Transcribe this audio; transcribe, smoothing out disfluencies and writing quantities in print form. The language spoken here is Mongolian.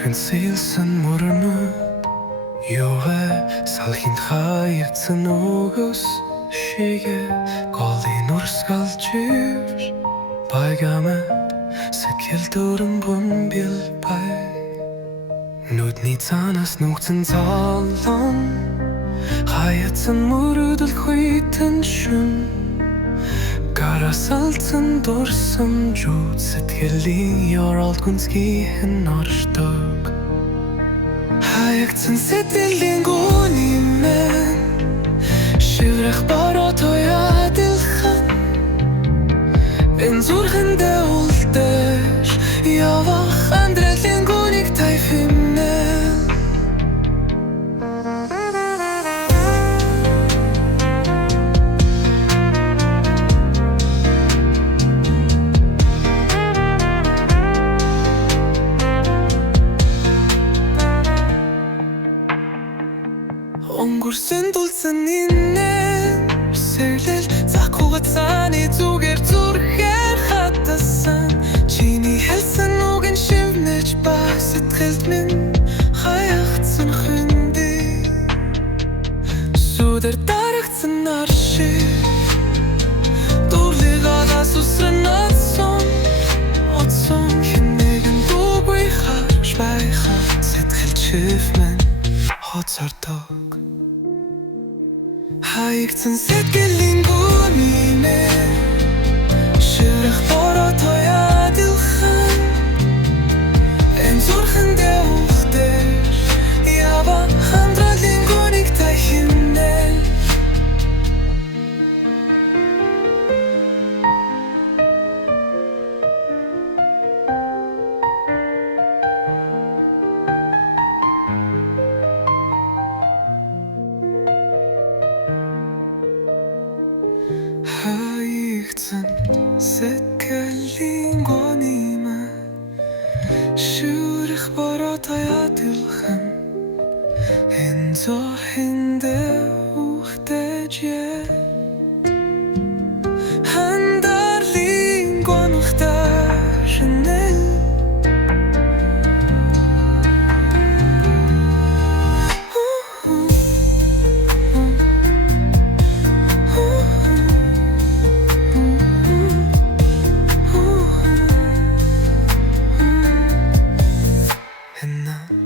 зүрхэн сэлсэн мөрнө юуэ салхинд хаягдсан өгөөс шигэ голын урсгалж ивш байгамэ сэтгэл дөрөн бомбил бай нүдний цаанаас нүгцэн цаалан хаягдсан мөрөдөл хүйтэн шүн гарасалцсан дурсан жууд сэтгэлийн ёрол гүнзгийхэн оршдог хаягдсан сэтгэлийн гүний мэн шиврэх бороо тоядилхан энэ зүрхэндээ үлдэж явах андрэлийн гүнийг тайфимнэ өнгөрсөн дулсан инэн сэглэл цахууга цааны зүгээр зүрхээр хатасан чиний хэлсэн үгэн шивнэж ба сэтгэлд минь хаягдсан хүндий сүдэр дарагдсан аршиг дурлиг алаас усран отсон хинэгэн дүүгүй харж байхад сэтгэл чивмэн хоцордог хаягдсан сэтгэлийн гүний мэн шиврэх бороо тоядилхан энэ зүрхэндээ үлдэж явах андрэлийн гүнийг тайхимнэ хаягдсан сэтгэлийн гүний мэн шиврэх бороо тоядилхан энэ зүрхэндээ үлдэж андрэлийн гүнийг тайхимнэ And now